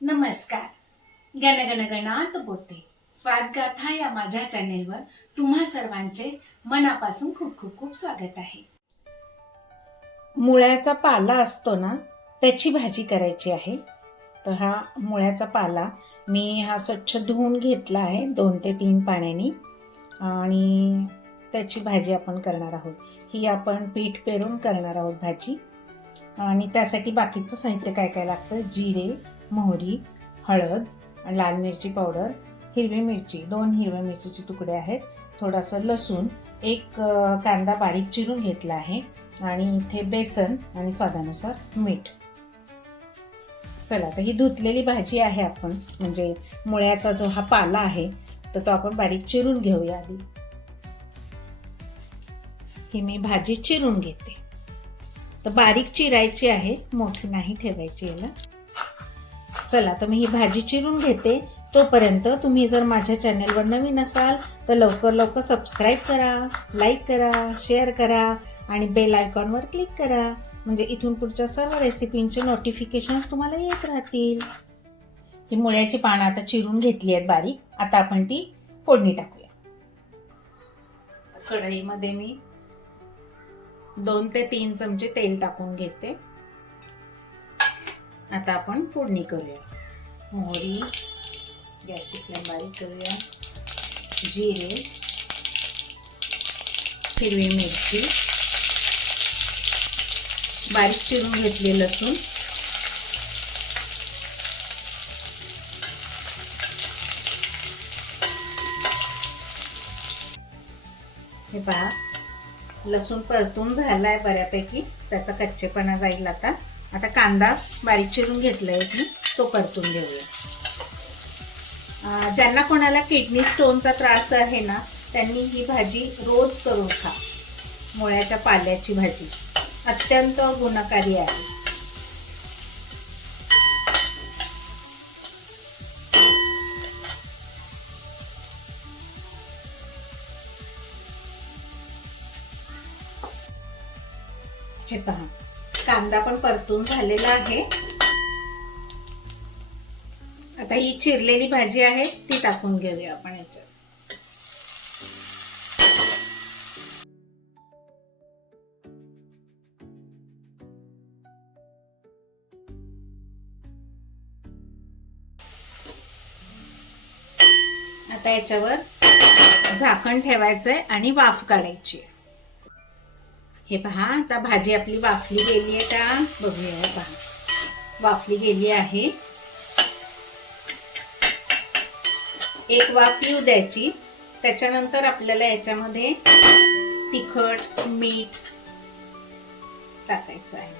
नमस्कार. गण गण गणात बोते स्वादगाथा या माझ्या चॅनेलवर तुम्हा सर्वांचे मनापासून खूप खूप खूप स्वागत आहे. मुळ्याचा पाला असतो ना त्याची भाजी करायची आहे. तर हा मुळ्याचा पाला मी हा स्वच्छ धुवून घेतला आहे दोन ते तीन पाण्याने. आणि त्याची भाजी आपण करणार आहोत. ही आपण पीठ पेरून करणार आहोत भाजी. आणि त्यासाठी बाकीचं साहित्य काय काय लागतं? जिरे मोहरी हळद लाल मिरची पावडर हिरवी मिरची दोन हिरव्या मिरचीचे तुकडे आहेत. थोडासा लसूण एक कांदा बारीक चिरून घेतला आहे आणि इथे बेसन आणि स्वादानुसार मीठ. चला तर ही धुतलेली भाजी आहे आपण. म्हणजे मुळ्याचा जो हा पाला आहे तर तो आपण बारीक चिरून घेऊया आधी. ही मी भाजी चिरून घेते. तर बारीक चिरायची आहे मोठी नाही ठेवायची याला. चला तर मी ही भाजी चिरून घेते. तोपर्यंत तुम्ही जर माझ्या चॅनेलवर नवीन असाल तर लवकर लवकर सबस्क्राईब करा लाईक करा शेअर करा आणि बेल आयकॉनवर क्लिक करा. म्हणजे इथून पुढच्या सर्व रेसिपींचे नोटिफिकेशन्स तुम्हाला येत राहतील. ही मुळ्याची पानं आता चिरून घेतली आहेत बारीक. आता आपण ती फोडणी टाकूया. कढईमध्ये मी दोन ते तीन चमचे तेल टाकून घेते. आता आपण फोडणी करूया. मोहरी गॅसची फ्लेम बारीक करूया. जिरे हिरवी मिरची बारीक चिरून घेतले लसूण. हे पहा लसूण परतून झालाय बऱ्यापैकी. त्याचा कच्चेपणा जाईल आता. आता कांदा बारीक चिरून घेतलाय मी तो परतून घेऊया. ज्यांना कोणाला किडनी स्टोनचा त्रास आहे ना त्यांनी ही भाजी रोज करून खा. मुळ्याच्या पाल्याची भाजी. अत्यंत गुणकारी आहे. हे पहा. कांदा पण परतून झालेला आहे आता ही चिरलेली भाजी आहे ती टाकून घेऊया आपण याच्यात आता याच्यावर झाकण ठेवायचंय आणि वाफ काढायची आहे. हे पहा आता भाजी आपली वाफली गेली आहे का? बघूया पहा वाफली गेली आहे. एक वाफ येऊ द्यायची. त्याच्यानंतर आपल्याला याच्यामध्ये तिखट मीठ टाकायचं आहे.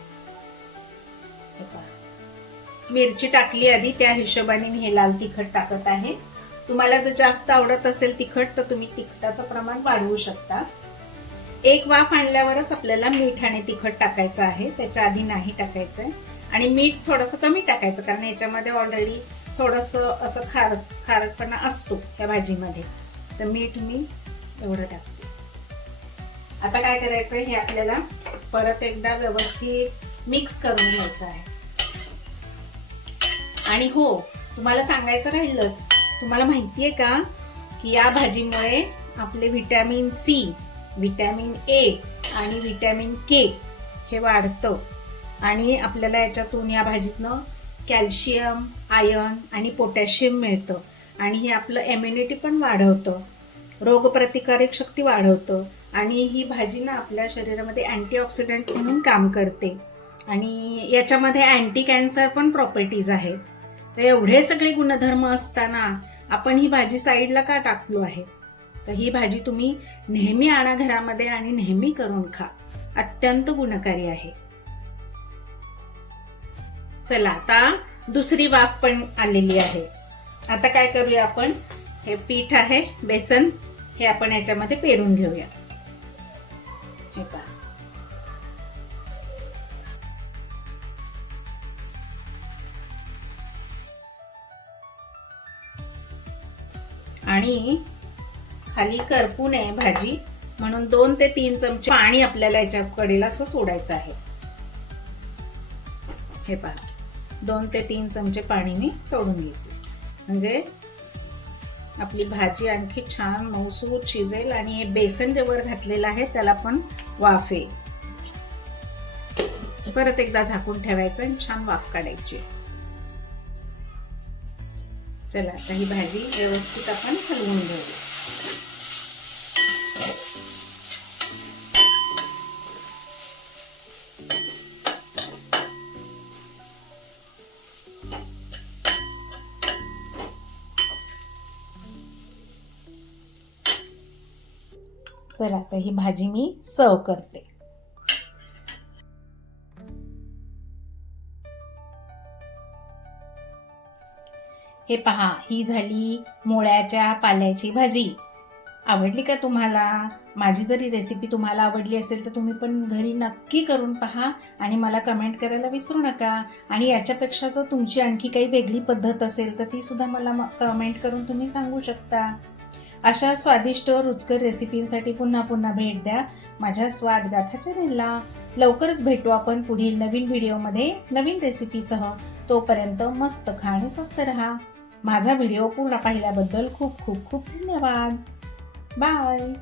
मिरची टाकली आधी त्या हिशोबाने मी हे लाल तिखट टाकत आहे. तुम्हाला जर जास्त आवडत असेल तिखट तर तुम्ही तिखटाचं प्रमाण वाढवू शकता. एक वाफ आणल्यावरच आपल्याला मीठ आणि तिखट टाकायचं आहे. त्याच्या आधी नाही टाकायचं आहे आणि मीठ थोडंसं कमी टाकायचं कारण याच्यामध्ये ऑलरेडी थोडंसं असं खार खारटपणा असतो त्या भाजीमध्ये. तर मीठ मी एवढं टाकते. आता काय करायचं हे आपल्याला परत एकदा व्यवस्थित मिक्स करून घ्यायचं आहे. आणि हो तुम्हाला सांगायचं राहिलंच. तुम्हाला माहितीये का की या भाजीमुळे आपले व्हिटॅमिन सी व्हिटॅमिन ए आणि व्हिटॅमिन के हे वाढतं. आणि आपल्याला याच्यातून या भाजीतनं कॅल्शियम आयर्न आणि पोटॅशियम मिळतं. आणि हे आपलं इम्युनिटी पण वाढवतं. रोगप्रतिकारक शक्ती वाढवतं. आणि ही भाजी ना आपल्या शरीरामध्ये अँटीऑक्सिडंट म्हणून काम करते. आणि याच्यामध्ये अँटी कॅन्सर पण प्रॉपर्टीज आहेत. तर एवढे सगळे गुणधर्म असताना आपण ही भाजी साईडला का टाकलो आहे? तर ही भाजी तुम्ही नेहमी आणा घरामध्ये आणि नेहमी करून खा. अत्यंत गुणकारी आहे. चला आता दुसरी वाफ पण आलेली आहे. आता काय करूया आपण? हे पीठ आहे बेसन हे आपण याच्यामध्ये पेरून घेऊया. हे पहा. आणि खाली करपू नये भाजी. म्हणून दोन ते तीन चमचे पाणी आपल्याला याच्या कडेला असं सोडायचं आहे. हे पहा. दोन ते तीन चमचे पाणी मी सोडून घेते. म्हणजे आपली भाजी आणखी छान मऊसूर शिजेल आणि हे बेसन जे वर घातलेलं आहे त्याला पण वाफ येईल परत एकदा झाकून ठेवायचं आणि छान वाफ काढायची. चला आता ही भाजी व्यवस्थित आपण हलवून घेऊ तर आता ही भाजी मी सर्व करते. हे पहा ही झाली मुळ्याच्या पाल्याची भाजी. आवडली का तुम्हाला? माझी जरी रेसिपी तुम्हाला आवडली असेल तर तुम्ही पण घरी नक्की करून पहा आणि मला कमेंट करायला विसरू नका. आणि याच्यापेक्षा जर तुमची आणखी काही वेगळी पद्धत असेल तर ती सुद्धा मला कमेंट करून तुम्ही सांगू शकता. अशा स्वादिष्ट रुचकर रेसिपींसाठी पुन्हा पुन्हा भेट द्या माझ्या स्वादगाथा चॅनेलला. लवकरच भेटू आपण पुढील नवीन व्हिडिओमध्ये नवीन रेसिपीसह तोपर्यंत मस्त खा आणि स्वस्त रहा. माझा व्हिडिओ पूर्ण पाहिल्याबद्दल खूप खूप खूप धन्यवाद. बाय.